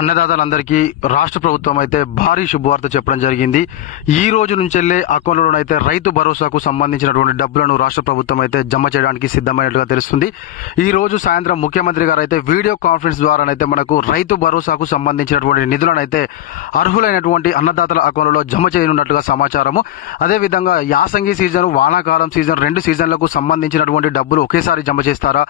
అన్నదాతలందరికీ రాష్ట్ర ప్రభుత్వం అయితే భారీ శుభవార్త చెప్పడం జరిగింది. ఈ రోజు నుంచెల్లే అకౌంట్లోనైతే రైతు భరోసాకు సంబంధించినటువంటి డబ్బులను రాష్ట్ర ప్రభుత్వం అయితే జమ చేయడానికి సిద్ధమైనట్టుగా తెలుస్తుంది. ఈ రోజు సాయంత్రం ముఖ్యమంత్రి గారు అయితే వీడియో కాన్ఫరెన్స్ ద్వారానైతే మనకు రైతు భరోసాకు సంబంధించినటువంటి నిధులను అయితే అర్హులైనటువంటి అన్నదాతల అకౌంట్లలో జమ చేయనున్నట్టుగా సమాచారము. అదేవిధంగా యాసంగి సీజన్ వానాకాలం సీజన్ రెండు సీజన్లకు సంబంధించినటువంటి డబ్బులు ఒకేసారి జమ చేస్తారా?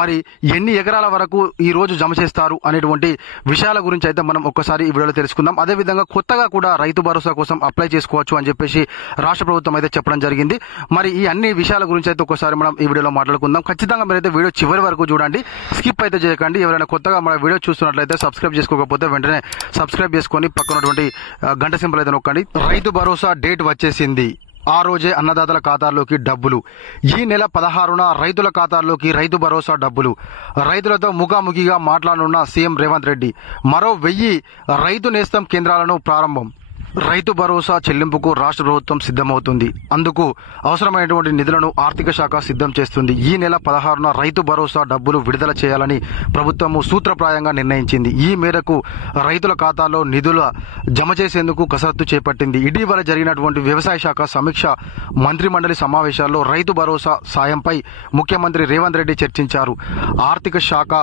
మరి ఎన్ని ఎకరాల వరకు ఈ రోజు జమ చేస్తారు? అనేటువంటి విషయాల గురించి అయితే మనం ఒక్కసారి ఈ వీడియోలో తెలుసుకుందాం. అదేవిధంగా కొత్తగా కూడా రైతు భరోసా కోసం అప్లై చేసుకోవచ్చు అని చెప్పేసి రాష్ట్ర ప్రభుత్వం అయితే చెప్పడం జరిగింది. మరి ఈ అన్ని విషయాల గురించి అయితే ఒకసారి మనం ఈ వీడియోలో మాట్లాడుకుందాం. ఖచ్చితంగా మీరైతే వీడియో చివరి వరకు చూడండి. స్కిప్ అయితే చేయకండి. ఎవరైనా కొత్తగా మన వీడియో చూస్తున్నట్లయితే సబ్స్క్రైబ్ చేసుకోకపోతే వెంటనే సబ్స్క్రైబ్ చేసుకొని పక్కనటువంటి గంట సింబల్ అయితే నొక్కండి. రైతు భరోసా డేట్ వచ్చేసింది. ఆ రోజే అన్నదాతల ఖాతాల్లోకి డబ్బులు. ఈ నెల పదహారున రైతుల ఖాతాల్లోకి రైతు భరోసా డబ్బులు. రైతులతో ముఖాముఖిగా మాట్లాడనున్న సీఎం రేవంత్ రెడ్డి మరో వెయ్యి రైతు నేస్తం కేంద్రాలను ప్రారంభం. రైతు భరోసా చెల్లింపుకు రాష్ట్ర ప్రభుత్వం సిద్ధమవుతుంది. అందుకు అవసరమైనటువంటి నిధులను ఆర్థిక శాఖ సిద్ధం చేస్తుంది. ఈ నెల పదహారున రైతు భరోసా డబ్బులు విడుదల చేయాలని ప్రభుత్వము సూత్రప్రాయంగా నిర్ణయించింది. ఈ మేరకు రైతుల ఖాతాలో నిధుల జమ చేసేందుకు కసరత్తు చేపట్టింది. ఇటీవల జరిగినటువంటి వ్యవసాయ శాఖ సమీక్ష మంత్రిమండలి సమావేశాల్లో రైతు భరోసా సాయంపై ముఖ్యమంత్రి రేవంత్ రెడ్డి చర్చించారు. ఆర్థిక శాఖ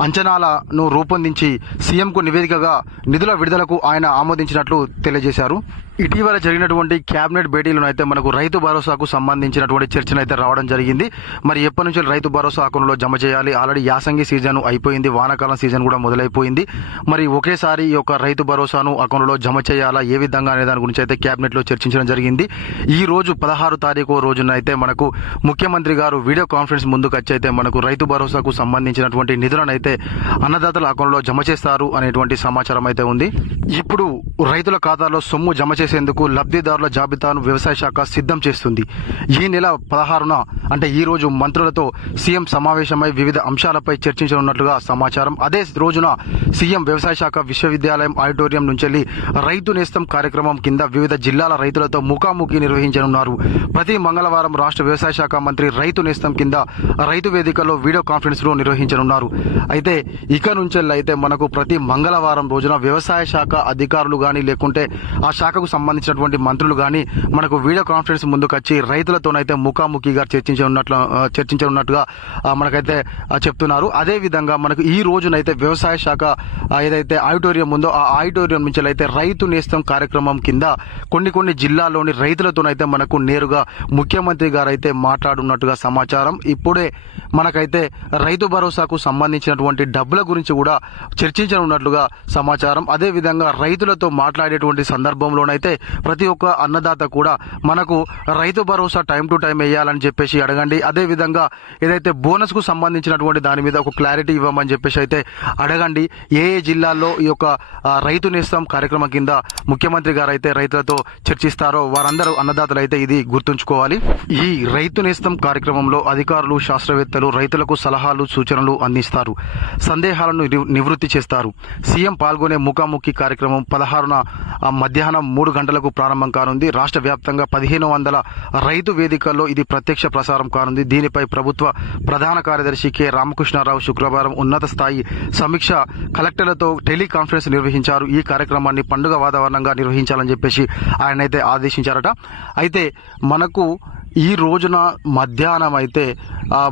అంచనాలను రూపొందించి సీఎంకు నివేదికగా నిధుల విడుదలకు ఆయన ఆమోదించినట్లు తెలియజేశారు. చేశారు. ఇటీవల జరిగినటువంటి క్యాబినెట్ భేటీలను అయితే మనకు రైతు భరోసాకు సంబంధించినటువంటి చర్చను అయితే రావడం జరిగింది. మరి ఎప్పటి నుంచి రైతు భరోసా అకౌంట్లో జమ చేయాలి? ఆల్రెడీ యాసంగి సీజన్ అయిపోయింది వానాకాలం సీజన్ కూడా మొదలైపోయింది. మరి ఒకేసారి ఈ యొక్క రైతు భరోసాను అకౌంట్లో జమ చేయాలా? ఏ విధంగా అనే దాని గురించి అయితే క్యాబినెట్లో చర్చించడం జరిగింది. ఈ రోజు పదహారు తారీఖు రోజున అయితే మనకు ముఖ్యమంత్రి గారు వీడియో కాన్ఫరెన్స్ ముందుకు వచ్చి అయితే మనకు రైతు భరోసాకు సంబంధించినటువంటి నిధులను అయితే అన్నదాతల అకౌంట్లో జమ చేస్తారు అనేటువంటి సమాచారం అయితే ఉంది. ఇప్పుడు రైతుల ఖాతాలో సొమ్ము జమ చేసేందుకు లబ్ధిదారుల జాబితాను వ్యవసాయ శాఖ సిద్ధం చేస్తుంది. ఈ నెల పదహారున అంటే ఈ రోజు మంత్రులతో సీఎం సమావేశమై వివిధ అంశాలపై చర్చించనున్నట్లుగా సమాచారం. అదే రోజున సీఎం వ్యవసాయ శాఖ విశ్వవిద్యాలయం ఆడిటోరియం నుంచి రైతు నేస్తం కార్యక్రమం కింద వివిధ జిల్లాల రైతులతో ముఖాముఖి నిర్వహించనున్నారు. ప్రతి మంగళవారం రాష్ట్ర వ్యవసాయ శాఖ మంత్రి రైతు నేస్తం కింద రైతు వేదికలో వీడియో కాన్ఫరెన్స్లో నిర్వహించనున్నారు. అయితే ఇక నుంచి అయితే మనకు ప్రతి మంగళవారం రోజున వ్యవసాయ శాఖ అధికారులు కానీ లేకుంటే ఆ శాఖకు సంబంధించినటువంటి మంత్రులు కానీ మనకు వీడియో కాన్ఫరెన్స్ ముందుకు వచ్చి రైతులతోనైతే ముఖాముఖిగా చర్చించనున్నట్లు చర్చించనున్నట్టుగా మనకైతే చెప్తున్నారు. అదే విధంగా మనకు ఈ రోజునైతే వ్యవసాయ శాఖ ఏదైతే ఆడిటోరియం ఉందో ఆ ఆడిటోరియం నుంచి అయితే రైతు నేస్తం కార్యక్రమం కింద కొన్ని కొన్ని జిల్లాల్లోని రైతులతోనైతే మనకు నేరుగా ముఖ్యమంత్రి గారు అయితే మాట్లాడున్నట్టుగా సమాచారం. ఇప్పుడే మనకైతే రైతు భరోసాకు సంబంధించినటువంటి డబ్బుల గురించి కూడా చర్చించనున్నట్లుగా సమాచారం. అదే విధంగా రైతులతో మాట్లాడేటువంటి సందర్భంలోనైతే ప్రతి ఒక్క అన్నదాత కూడా మనకు Rythu Bharosa time to time వేయాలని చెప్పేసి అడగండి. అదే విధంగా ఏదైతే బోనస్కు సంబంధించినటువంటి దాని మీద ఒక క్లారిటీ ఇవ్వమని చెప్పేసి అయితే అడగండి. ఏ ఏ జిల్లాల్లో ఈ యొక్క రైతు నేస్తం కార్యక్రమం కింద ముఖ్యమంత్రి గారు అయితే రైతులతో చర్చిస్తారో వారందరూ అన్నదాతలు అయితే ఇది గుర్తుంచుకోవాలి. ఈ రైతు నేస్తం కార్యక్రమంలో అధికారులు శాస్త్రవేత్తలు రైతులకు సలహాలు సూచనలు అందిస్తారు. సందేహాలను నివృత్తి చేస్తారు. సీఎం పాల్గొనే ముఖాముఖి కార్యక్రమం పదహారున మధ్యాహ్నం మూడు గంటలకు ప్రారంభం కానుంది. రాష్ట్ర వ్యాప్తంగా పదిహేను వందల రైతు వేదికల్లో ఇది ప్రత్యక్ష ప్రసారం కానుంది. దీనిపై ప్రభుత్వ ప్రధాన కార్యదర్శి కె. రామకృష్ణారావు శుక్రవారం ఉన్నత స్థాయి సమీక్ష కలెక్టర్లతో టెలికాన్ఫరెన్స్ నిర్వహించారు. ఈ కార్యక్రమాన్ని పండుగ వాతావరణంగా నిర్వహించాలని చెప్పేసి ఆయన అయితే ఆదేశించారట. అయితే మనకు ఈ రోజున మధ్యాహ్నం అయితే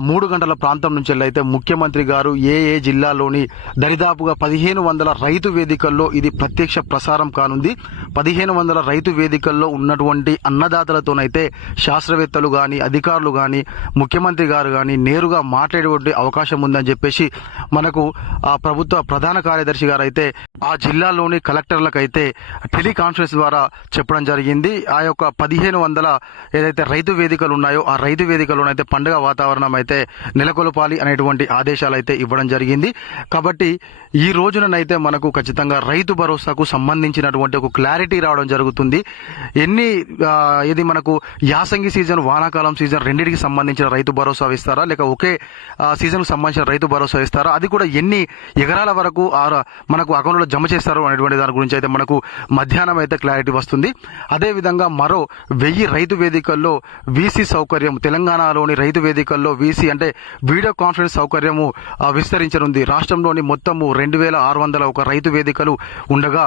మూడు గంటల ప్రాంతం నుంచి అయితే ముఖ్యమంత్రి గారు ఏ ఏ జిల్లాలోని దరిదాపుగా పదిహేను వందల రైతు వేదికల్లో ఇది ప్రత్యక్ష ప్రసారం కానుంది. పదిహేను వందల రైతు వేదికల్లో ఉన్నటువంటి అన్నదాతలతోనైతే శాస్త్రవేత్తలు కానీ అధికారులు కానీ ముఖ్యమంత్రి గారు కానీ నేరుగా మాట్లాడేటువంటి అవకాశం ఉందని చెప్పేసి మనకు ఆ ప్రభుత్వ ప్రధాన కార్యదర్శి గారు అయితే ఆ జిల్లాలోని కలెక్టర్లకైతే టెలికాన్ఫరెన్స్ ద్వారా చెప్పడం జరిగింది. ఆ యొక్క పదిహేను వందల ఏదైతే రైతు వేదికలు ఉన్నాయో ఆ రైతు వేదికలోనైతే పండుగ వాతావరణం అయితే నెలకొల్పాలి అనేటువంటి ఆదేశాలు అయితే ఇవ్వడం జరిగింది. కాబట్టి ఈ రోజుననైతే మనకు ఖచ్చితంగా రైతు భరోసాకు సంబంధించినటువంటి ఒక క్లారిటీ క్లారిటీ రావడం జరుగుతుంది. ఎన్ని ఇది మనకు యాసంగి సీజన్ వానాకాలం సీజన్ రెండింటికి సంబంధించిన రైతు భరోసా ఇస్తారా లేక ఒకే సీజన్కు సంబంధించిన రైతు భరోసా ఇస్తారా అది కూడా ఎన్ని ఎకరాల వరకు మనకు అకౌంట్లో జమ చేస్తారు అనేటువంటి దాని గురించి అయితే మనకు మధ్యాహ్నం అయితే క్లారిటీ వస్తుంది. అదేవిధంగా మరో వెయ్యి రైతు వేదికల్లో వీసీ సౌకర్యం తెలంగాణలోని రైతు వేదికల్లో వీసీ అంటే వీడియో కాన్ఫరెన్స్ సౌకర్యము విస్తరించనుంది. రాష్ట్రంలోని మొత్తము రెండు వేల ఆరు వందల ఒక రైతు వేదికలు ఉండగా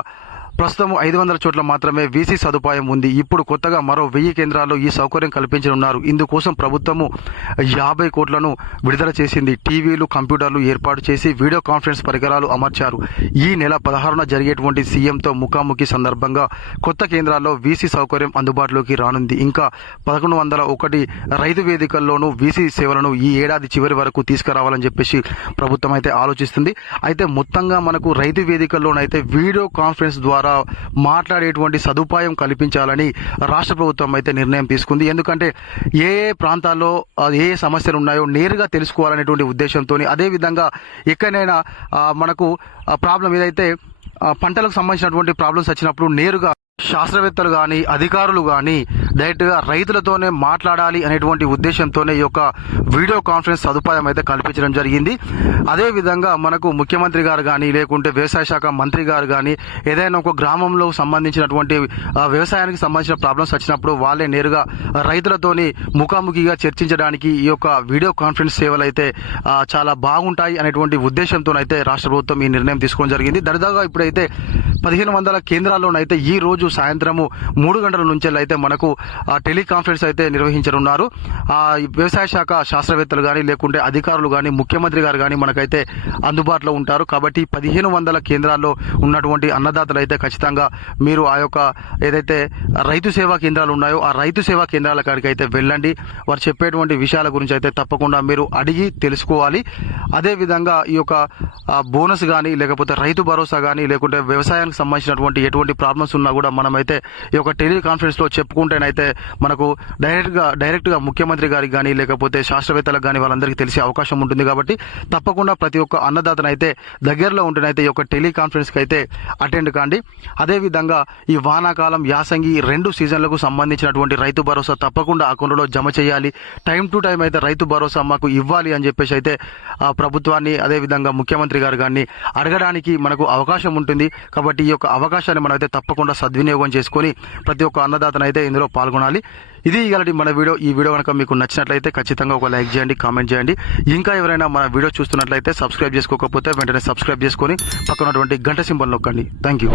ప్రస్తుతం ఐదు వందల చోట్ల మాత్రమే వీసీ సదుపాయం ఉంది. ఇప్పుడు కొత్తగా మరో వెయ్యి కేంద్రాల్లో ఈ సౌకర్యం కల్పించనున్నారు. ఇందుకోసం ప్రభుత్వము యాభై కోట్లను విడుదల చేసింది. టీవీలు కంప్యూటర్లు ఏర్పాటు చేసి వీడియో కాన్ఫరెన్స్ పరికరాలు అమర్చారు. ఈ నెల పదహారున జరిగేటువంటి సీఎంతో ముఖాముఖి సందర్భంగా కొత్త కేంద్రాల్లో వీసీ సౌకర్యం అందుబాటులోకి రానుంది. ఇంకా పదకొండు వందల ఒకటి రైతు వేదికల్లోనూ వీసీ సేవలను ఈ ఏడాది చివరి వరకు తీసుకురావాలని చెప్పేసి ప్రభుత్వం అయితే ఆలోచిస్తుంది. అయితే మొత్తంగా మనకు రైతు వేదికల్లోనైతే వీడియో కాన్ఫరెన్స్ ద్వారా మాట్లాడేటువంటి సదుపాయం కల్పించాలని రాష్ట్ర ప్రభుత్వం అయితే నిర్ణయం తీసుకుంది. ఎందుకంటే ఏ ఏ ప్రాంతాల్లో ఏ ఏ సమస్యలు ఉన్నాయో నేరుగా తెలుసుకోవాలనేటువంటి ఉద్దేశంతో అదేవిధంగా ఎక్కడైనా మనకు ప్రాబ్లం ఏదైతే పంటలకు సంబంధించినటువంటి ప్రాబ్లమ్స్ వచ్చినప్పుడు నేరుగా శాస్త్రవేత్తలు కానీ అధికారులు కానీ డైరెక్ట్గా రైతులతోనే మాట్లాడాలి అనేటువంటి ఉద్దేశంతోనే ఈ యొక్క వీడియో కాన్ఫరెన్స్ సదుపాయం అయితే కల్పించడం జరిగింది. అదే విధంగా మనకు ముఖ్యమంత్రి గారు కానీ లేకుంటే వ్యవసాయ శాఖ మంత్రి గారు కానీ ఏదైనా ఒక గ్రామంలో సంబంధించినటువంటి వ్యవసాయానికి సంబంధించిన ప్రాబ్లమ్స్ వచ్చినప్పుడు వాళ్ళే నేరుగా రైతులతోని ముఖాముఖిగా చర్చించడానికి ఈ యొక్క వీడియో కాన్ఫరెన్స్ సేవలు అయితే చాలా బాగుంటాయి అనేటువంటి ఉద్దేశంతోనైతే రాష్ట్ర ప్రభుత్వం ఈ నిర్ణయం తీసుకోవడం జరిగింది. దరిదాగా ఇప్పుడైతే పదిహేను వందల కేంద్రాల్లోనైతే ఈ రోజు సాయంత్రము మూడు గంటల నుంచి అయితే మనకు ఆ, టెలికాన్ఫరెన్స్ అయితే నిర్వహించనున్నారు. ఆ, వ్యవసాయ శాఖ శాస్త్రవేత్తలు కానీ లేకుంటే అధికారులు కానీ ముఖ్యమంత్రి గారు కానీ మనకైతే అందుబాటులో ఉంటారు. కాబట్టి పదిహేను వందల కేంద్రాల్లో ఉన్నటువంటి అన్నదాతలు అయితే ఖచ్చితంగా మీరు ఆ యొక్క ఏదైతే రైతు సేవా కేంద్రాలు ఉన్నాయో ఆ రైతు సేవా కేంద్రాల కాడికి అయితే వెళ్ళండి. వారు చెప్పేటువంటి విషయాల గురించి అయితే తప్పకుండా మీరు అడిగి తెలుసుకోవాలి. అదేవిధంగా ఈ యొక్క బోనస్ కానీ లేకపోతే రైతు భరోసా కానీ లేకుంటే వ్యవసాయానికి సంబంధించినటువంటి ఎటువంటి ప్రాబ్లమ్స్ ఉన్నా కూడా మనమైతే ఈ యొక్క టెలికాన్ఫరెన్స్లో చెప్పుకుంటేనైతే మనకు డైరెక్ట్గా డైరెక్ట్గా ముఖ్యమంత్రి గారికి కానీ లేకపోతే శాస్త్రవేత్తలకు కానీ వాళ్ళందరికీ తెలిసే అవకాశం ఉంటుంది కాబట్టి తప్పకుండా ప్రతి ఒక్క అన్నదాతనైతే దగ్గరలో ఉంటేనైతే ఈ యొక్క టెలికాన్ఫరెన్స్కి అయితే అటెండ్ కాండి. అదేవిధంగా ఈ వానాకాలం యాసంగి రెండు సీజన్లకు సంబంధించినటువంటి రైతు భరోసా తప్పకుండా అకౌంట్లో జమ చేయాలి. టైం టు టైం అయితే రైతు భరోసా మాకు ఇవ్వాలి అని చెప్పేసి అయితే ఆ ప్రభుత్వాన్ని అదే విధంగా ముఖ్యమంత్రి గారు కానీ అడగడానికి మనకు అవకాశం ఉంటుంది. కాబట్టి ఈ యొక్క అవకాశాన్ని మనమైతే తప్పకుండా సద్వినియోగం సద్వినియోగం చేసుకొని ప్రతి ఒక్క అన్నదాతనైతే ఇందులో పాల్గొనాలి. ఇది ఇలాంటి మన వీడియో. ఈ వీడియో కనుక మీకు నచ్చినట్లయితే ఖచ్చితంగా ఒక లైక్ చేయండి కామెంట్ చేయండి. ఇంకా ఎవరైనా మన వీడియో చూస్తున్నట్లయితే సబ్స్క్రైబ్ చేసుకోకపోతే వెంటనే సబ్స్క్రైబ్ చేసుకొని పక్కనటువంటి గంట సింబల్ నొక్కండి. Thank you